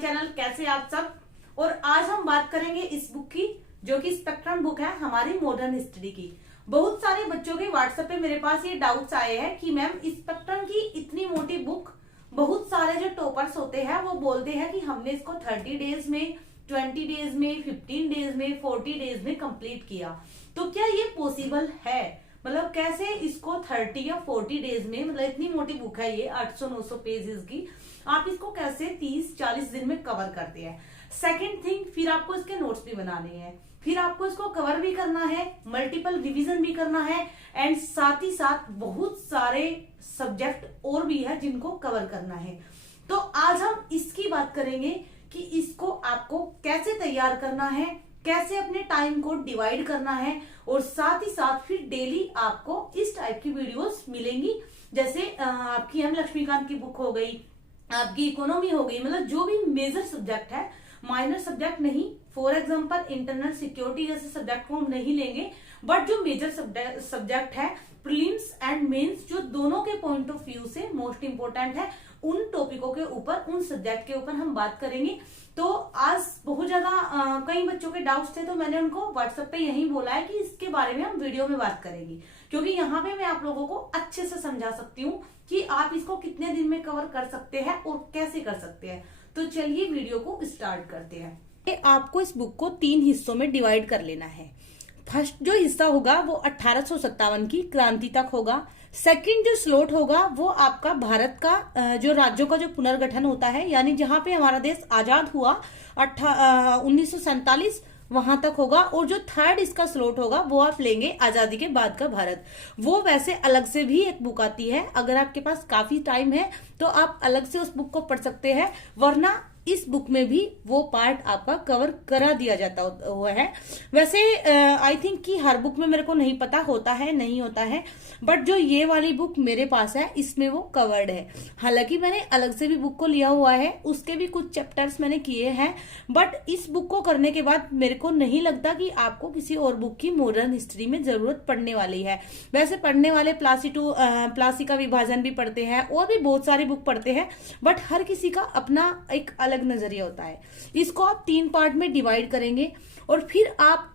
Channel. कैसे आप सब। और आज हम बात करेंगे इस बुक की, जो कि स्पेक्ट्रम बुक है हमारी मॉडर्न हिस्ट्री की। बहुत सारे बच्चों के व्हाट्सएप पे मेरे पास ये डाउट्स आए हैं कि मैम स्पेक्ट्रम की इतनी मोटी बुक, बहुत सारे जो टॉपर्स होते हैं वो बोलते हैं कि हमने इसको 30 डेज में, 20 डेज में, 15 डेज में, 40 डेज में कंप्लीट किया। तो क्या ये पॉसिबल है? मतलब कैसे इसको 30 या 40 डेज में, मतलब इतनी मोटी बुक है ये 800-900 पेजेस की, आप इसको कैसे 30-40 दिन में कवर करते हैं? सेकंड थिंग, फिर आपको इसके नोट्स भी बनाने हैं, फिर आपको इसको कवर भी करना है, मल्टीपल रिवीजन भी करना है, एंड साथ ही साथ बहुत सारे सब्जेक्ट और भी है जिनको कवर करना है। तो आज हम इसकी बात करेंगे कि इसको आपको कैसे तैयार करना है, कैसे अपने टाइम को डिवाइड करना है, और साथ ही साथ फिर डेली आपको इस टाइप की वीडियोस मिलेंगी। जैसे आपकी एम लक्ष्मीकांत की बुक हो गई, आपकी इकोनॉमी हो गई, मतलब जो भी मेजर सब्जेक्ट है, माइनर सब्जेक्ट नहीं। फॉर एग्जांपल इंटरनल सिक्योरिटी जैसे सब्जेक्ट को हम नहीं लेंगे, बट जो मेजर सब्जेक्ट है, प्रीलिम्स एंड मेंस, जो दोनों के पॉइंट ऑफ व्यू से मोस्ट इंपोर्टेंट है, उन टॉपिकों के ऊपर, उन सब्जेक्ट के ऊपर हम बात करेंगे। तो आज बहुत ज्यादा कई बच्चों के डाउट्स थे, तो मैंने उनको व्हाट्सएप पे यही बोला है कि इसके बारे में हम वीडियो में बात करेंगे, क्योंकि यहाँ पे मैं आप लोगों को अच्छे से समझा सकती हूँ कि आप इसको कितने दिन में कवर कर सकते हैं और कैसे कर सकते हैं। तो चलिए वीडियो को स्टार्ट करते हैं। आपको इस बुक को 3 हिस्सों में डिवाइड कर लेना है। फर्स्ट जो हिस्सा होगा वो 1857 की क्रांति तक होगा। सेकंड जो स्लॉट होगा वो आपका भारत का जो राज्यों का जो पुनर्गठन होता है, यानी जहां पे हमारा देश आजाद हुआ 1947, वहां तक होगा। और जो थर्ड इसका स्लॉट होगा वो आप लेंगे आजादी के बाद का भारत। वो वैसे अलग से भी एक बुक आती है, अगर आपके पास काफी टाइम है तो आप अलग से उस बुक को पढ़ सकते हैं, वरना इस बुक में भी वो पार्ट आपका कवर करा दिया जाता हुआ है। वैसे आई थिंक कि हर बुक में, मेरे को नहीं पता होता है नहीं होता है, बट जो ये वाली बुक मेरे पास है इसमें वो कवर्ड है। हालांकि मैंने अलग से भी बुक को लिया हुआ है, उसके भी कुछ चैप्टर्स मैंने किए हैं, बट इस बुक को करने के बाद मेरे को नहीं लगता कि आपको किसी और बुक की मॉडर्न हिस्ट्री में जरूरत पड़ने वाली है। वैसे पढ़ने वाले प्लासी का विभाजन भी पढ़ते हैं और भी बहुत सारी बुक पढ़ते हैं, बट हर किसी का अपना एक अलग नजरिया होता है। इसको आप 3 पार्ट में डिवाइड करेंगे और फिर आप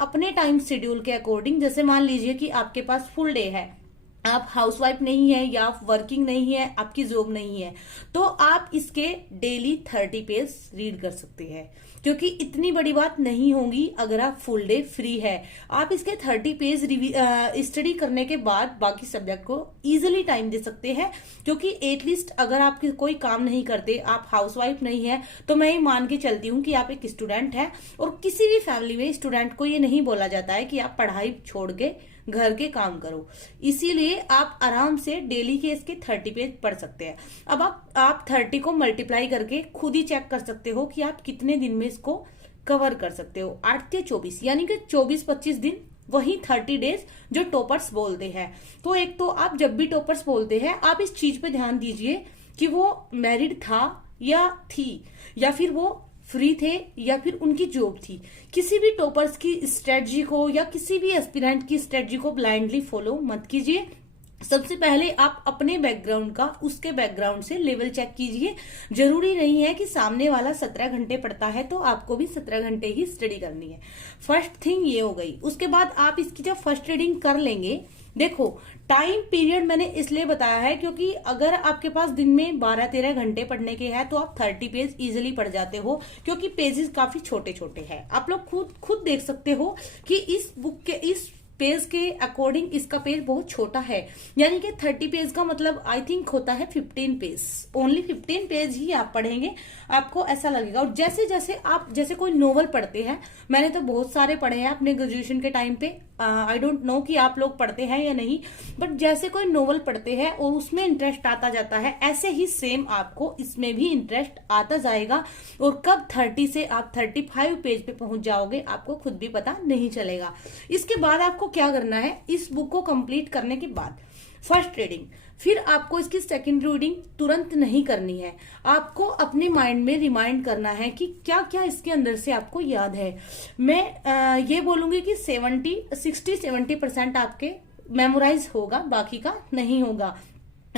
अपने टाइम शेड्यूल के अकॉर्डिंग, जैसे मान लीजिए कि आपके पास फुल डे है, आप हाउसवाइफ नहीं है या आप वर्किंग नहीं है, आपकी जॉब नहीं है, तो आप इसके डेली 30 पेज रीड कर सकते हैं, क्योंकि इतनी बड़ी बात नहीं होगी अगर आप फुल डे फ्री है। आप इसके 30 पेज स्टडी करने के बाद बाकी सब्जेक्ट को इजीली टाइम दे सकते हैं, क्योंकि एटलीस्ट अगर आप कोई काम नहीं करते, आप हाउसवाइफ नहीं है, तो मैं ये मान के चलती हूँ कि आप एक स्टूडेंट है। और किसी भी फैमिली में स्टूडेंट को ये नहीं बोला जाता है कि आप पढ़ाई छोड़ के घर के काम करो, इसीलिए आप आराम से डेली के इसके 30 पेज पढ़ सकते हैं। अब आप 30 को मल्टीप्लाई करके खुद ही चेक कर सकते हो कि आप कितने दिन में इसको कवर कर सकते हो। 8 से 24 यानी कि 24-25 दिन, वही 30 डेज जो टॉपर्स बोलते हैं। तो एक तो आप जब भी टॉपर्स बोलते हैं, आप इस चीज पे ध्यान दीजिए कि वो मैरिड था या थी, या फिर वो फ्री थे, या फिर उनकी जॉब थी। किसी भी टॉपर्स की स्ट्रेटजी को या किसी भी एस्पिरेंट की स्ट्रेटजी को ब्लाइंडली फॉलो मत कीजिए। सबसे पहले आप अपने बैकग्राउंड का, उसके बैकग्राउंड से लेवल चेक कीजिए। जरूरी नहीं है कि सामने वाला 17 घंटे पढ़ता है तो आपको भी 17 घंटे ही स्टडी करनी है। फर्स्ट थिंग ये हो गई। उसके बाद आप इसकी जब फर्स्ट रीडिंग कर लेंगे, देखो टाइम पीरियड मैंने इसलिए बताया है क्योंकि अगर आपके पास दिन में 12-13 घंटे पढ़ने के हैं तो आप 30 पेज इजीली पढ़ जाते हो, क्योंकि पेजेस काफी छोटे छोटे हैं। आप लोग खुद देख सकते हो कि इस बुक के इस पेज के अकॉर्डिंग इसका पेज बहुत छोटा है, यानी कि 30 पेज का मतलब आई थिंक होता है 15 पेज। ओनली 15 पेज ही आप पढ़ेंगे, आपको ऐसा लगेगा। और जैसे जैसे आप जैसे कोई नोवेल पढ़ते हैं, मैंने तो बहुत सारे पढ़े हैं अपने ग्रेजुएशन के टाइम पे, आई डोंट नो कि आप लोग पढ़ते हैं या नहीं, बट जैसे कोई नोवेल पढ़ते हैं और उसमें इंटरेस्ट आता जाता है, ऐसे ही सेम आपको इसमें भी इंटरेस्ट आता जाएगा। और कब 30 से आप 35 पेज पे पहुंच जाओगे आपको खुद भी पता नहीं चलेगा। इसके बाद आपको क्या करना है, इस बुक को कंप्लीट करने के बाद फर्स्ट रीडिंग, फिर आपको इसकी सेकंड रीडिंग तुरंत नहीं करनी है। आपको अपने माइंड में रिमाइंड करना है कि क्या क्या इसके अंदर से आपको याद है। मैं ये बोलूंगी कि 60-70% आपके मेमोराइज होगा, बाकी का नहीं होगा,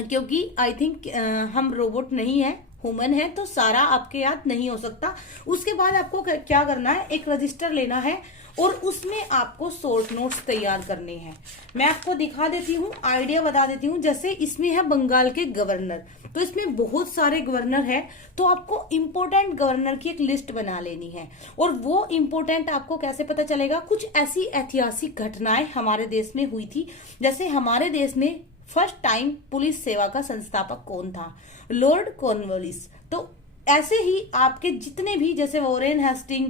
क्योंकि आई थिंक हम रोबोट नहीं है, ह्यूमन है तो सारा आपके याद नहीं हो सकता। उसके बाद आपको क्या करना है, एक रजिस्टर लेना है और उसमें आपको शॉर्ट नोट्स तैयार करने हैं। मैं आपको दिखा देती हूँ, आइडिया बता देती हूँ। जैसे इसमें है बंगाल के गवर्नर, तो इसमें बहुत सारे गवर्नर है, तो आपको इम्पोर्टेंट गवर्नर की एक लिस्ट बना लेनी है। और वो इम्पोर्टेंट आपको कैसे पता चलेगा, कुछ ऐसी ऐतिहासिक घटनाएं हमारे देश में हुई थी। जैसे हमारे देश में फर्स्ट टाइम पुलिस सेवा का संस्थापक कौन था, लॉर्ड कॉर्नवालिस। तो ऐसे ही आपके जितने भी, जैसे वॉरेन हेस्टिंग,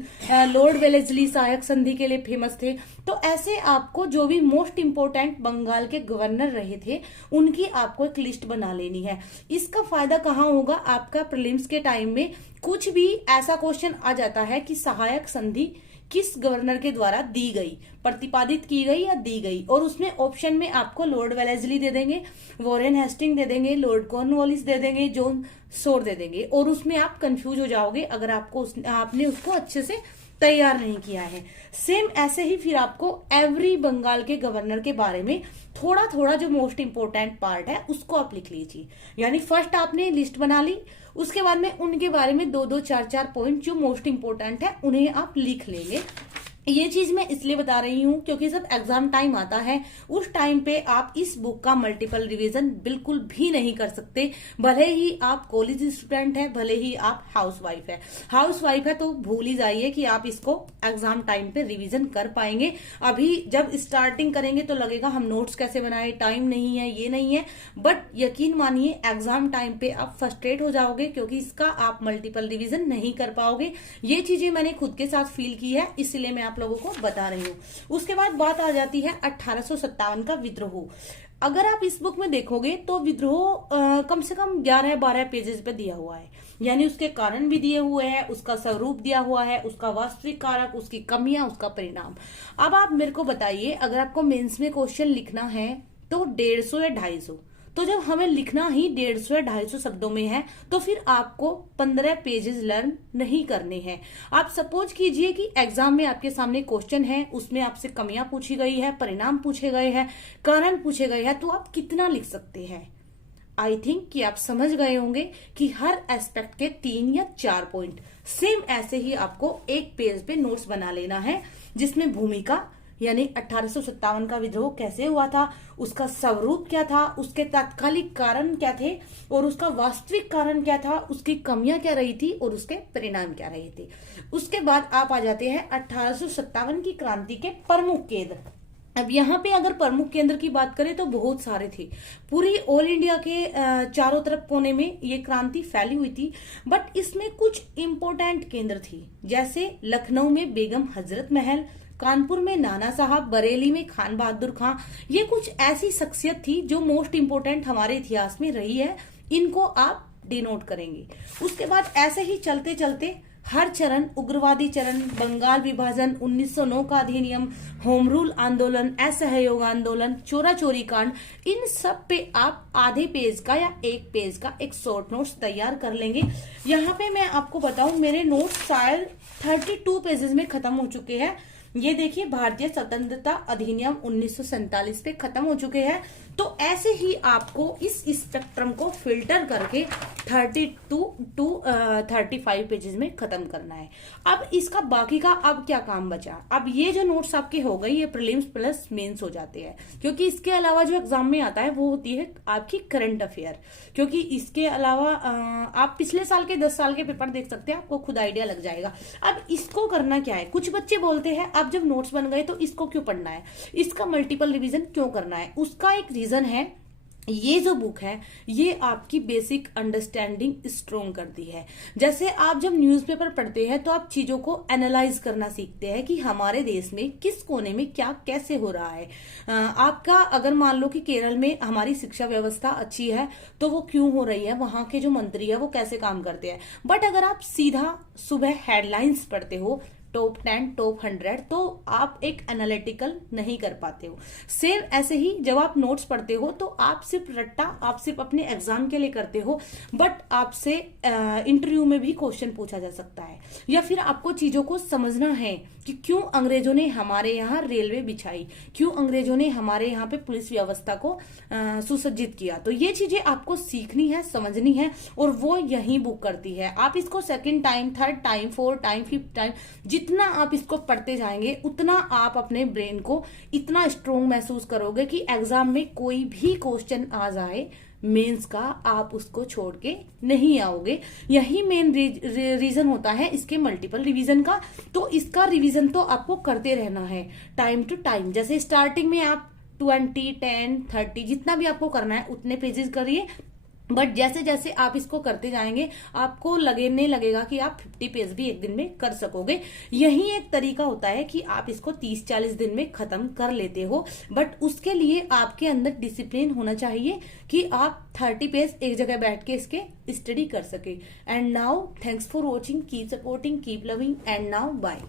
लॉर्ड वेलेस्ली सहायक संधि के लिए फेमस थे, तो ऐसे आपको जो भी मोस्ट इंपोर्टेंट बंगाल के गवर्नर रहे थे उनकी आपको एक लिस्ट बना लेनी है। इसका फायदा कहाँ होगा, आपका प्रीलिम्स के टाइम में कुछ भी ऐसा क्वेश्चन आ जाता है कि सहायक संधि किस गवर्नर के द्वारा दी गई, प्रतिपादित की गई या दी गई, और उसमें ऑप्शन में आपको लॉर्ड वेलेस्ली दे देंगे, वॉरेन हेस्टिंग दे देंगे, लॉर्ड कॉर्नवालिस दे देंगे, जॉन सोर दे देंगे, और उसमें आप कंफ्यूज हो जाओगे अगर आपने उसको अच्छे से तैयार नहीं किया है। सेम ऐसे ही फिर आपको एवरी बंगाल के गवर्नर के बारे में थोड़ा थोड़ा जो मोस्ट इंपोर्टेंट पार्ट है उसको आप लिख लीजिए। यानी फर्स्ट आपने लिस्ट बना ली, उसके बाद में उनके बारे में 2-2, 4-4 पॉइंट जो मोस्ट इंपोर्टेंट है उन्हें आप लिख लेंगे। ये चीज मैं इसलिए बता रही हूँ क्योंकि जब एग्जाम टाइम आता है उस टाइम पे आप इस बुक का मल्टीपल रिवीजन बिल्कुल भी नहीं कर सकते। भले ही आप कॉलेज स्टूडेंट है, भले ही आप हाउसवाइफ है तो भूल ही जाइए कि आप इसको एग्जाम टाइम पे रिवीजन कर पाएंगे। अभी जब स्टार्टिंग करेंगे तो लगेगा हम नोट्स कैसे बनाए, टाइम नहीं है, ये नहीं है, बट यकीन मानिए एग्जाम टाइम पे आप फ्रस्ट्रेट हो जाओगे क्योंकि इसका आप मल्टीपल रिवीजन नहीं कर पाओगे। ये चीजें मैंने खुद के साथ फील की है, इसलिए मैं आप लोगों को बता रही हूँ। उसके बाद बात आ जाती है 1857 का विद्रोह। अगर आप इस बुक में देखोगे तो विद्रोह कम से कम 11-12 पेजेस पे दिया हुआ है। यानी उसके कारण भी दिए हुए हैं, उसका स्वरूप दिया हुआ है, उसका वास्तविक कारक, उसकी कमियां, उसका परिणाम। अब आप मेरे को बताइए, अगर आपको मेंस में क्वेश्चन लिखना है तो 150 या 250, तो जब हमें लिखना ही 150 या 250 शब्दों में है तो फिर आपको 15 पेजेस लर्न नहीं करने हैं। आप सपोज कीजिए कि एग्जाम में आपके सामने क्वेश्चन है, उसमें आपसे कमियां पूछी गई है, परिणाम पूछे गए हैं, कारण पूछे गए हैं, तो आप कितना लिख सकते हैं। आई थिंक कि आप समझ गए होंगे कि हर एस्पेक्ट के 3 या 4 पॉइंट। सेम ऐसे ही आपको एक पेज पे नोट्स बना लेना है जिसमें भूमिका यानी 1857 का विद्रोह कैसे हुआ था, उसका स्वरूप क्या था, उसके तात्कालिक कारण क्या थे और उसका वास्तविक कारण क्या था, उसकी कमियां क्या रही थी और उसके परिणाम क्या रहे थे। उसके बाद आप आ जाते हैं 1857 की क्रांति के प्रमुख केंद्र। अब यहाँ पे अगर प्रमुख केंद्र की बात करें तो बहुत सारे थे। पूरी ऑल इंडिया के चारों तरफ कोने में ये क्रांति फैली हुई थी, बट इसमें कुछ इंपोर्टेंट केंद्र थी। जैसे लखनऊ में बेगम हजरत महल, कानपुर में नाना साहब, बरेली में खान बहादुर खां। ये कुछ ऐसी शख्सियत थी जो मोस्ट इंपोर्टेंट हमारे इतिहास में रही है, इनको आप डिनोट करेंगे। उसके बाद ऐसे ही चलते चलते हर चरण, उग्रवादी चरण, बंगाल विभाजन, 1909 का अधिनियम, होम रूल आंदोलन, असहयोग आंदोलन, चोरा चोरी कांड, इन सब पे आप आधे पेज का या एक पेज का एक शॉर्ट नोट्स तैयार कर लेंगे। यहाँ पे मैं आपको बताऊं, मेरे नोट्स शायद 32 पेजेस में खत्म हो चुके हैं। ये देखिए, भारतीय स्वतंत्रता अधिनियम 1947 पे खत्म हो चुके हैं। तो ऐसे ही आपको इस स्पेक्ट्रम को फिल्टर करके 32 to 35 पेजेस में खत्म करना है। अब इसका बाकी का अब क्या काम बचा। अब ये जो नोट्स आपके हो गई, ये प्रीलिम्स प्लस मेंस हो जाते हैं, क्योंकि इसके अलावा जो एग्जाम में आता है वो होती है आपकी करंट अफेयर। क्योंकि इसके अलावा आप पिछले साल के 10 साल के पेपर देख सकते हैं, आपको खुद आइडिया लग जाएगा। अब इसको करना क्या है, कुछ बच्चे बोलते हैं अब जब नोट्स बन गए तो इसको क्यों पढ़ना है, इसका मल्टीपल रिवीजन क्यों करना है। उसका एक रीजन है, ये जो बुक है ये आपकी बेसिक अंडरस्टैंडिंग स्ट्रोंग करती है। जैसे आप जब न्यूज़पेपर पढ़ते हैं तो आप चीजों को एनालाइज करना सीखते हैं कि हमारे देश में किस कोने में क्या कैसे हो रहा है। आपका अगर मान लो कि केरल में हमारी शिक्षा व्यवस्था अच्छी है तो वो क्यों हो रही है, वहां के जो मंत्री है वो कैसे काम करते हैं। बट अगर आप सीधा सुबह हेडलाइंस पढ़ते हो, टॉप 10, टॉप 100, तो आप एक एनालिटिकल नहीं कर पाते हो। सेम ऐसे ही जब आप नोट्स पढ़ते हो तो आप सिर्फ रट्टा, आप सिर्फ अपने एग्जाम के लिए करते हो, बट आपसे इंटरव्यू में भी क्वेश्चन पूछा जा सकता है, या फिर आपको चीजों को समझना है कि क्यों अंग्रेजों ने हमारे यहाँ रेलवे बिछाई, क्यों अंग्रेजों ने हमारे यहाँ पे पुलिस व्यवस्था को सुसज्जित किया। तो ये चीजें आपको सीखनी है, समझनी है, और वो यही बुक करती है। आप इसको second time, third time, fourth time, fifth time, जितना आप इसको पढ़ते जाएंगे उतना आप अपने ब्रेन को इतना स्ट्रोंग महसूस करोगे कि एग्जाम में कोई भी क्वेश्चन आ जाए मेंस का, आप उसको छोड़ के नहीं आओगे। यही मेन रीजन होता है इसके मल्टीपल रिवीजन का। तो इसका रिवीजन तो आपको करते रहना है टाइम टू टाइम। जैसे स्टार्टिंग में आप 20, 10, 30 जितना भी आपको करना है उतने पेजेस करिए, बट जैसे जैसे आप इसको करते जाएंगे आपको लगने लगेगा कि आप 50 पेज भी एक दिन में कर सकोगे। यही एक तरीका होता है कि आप इसको 30-40 दिन में खत्म कर लेते हो, बट उसके लिए आपके अंदर डिसिप्लिन होना चाहिए कि आप 30 पेज एक जगह बैठ के इसके स्टडी कर सके। And now thanks for watching, keep supporting, keep loving, and now bye.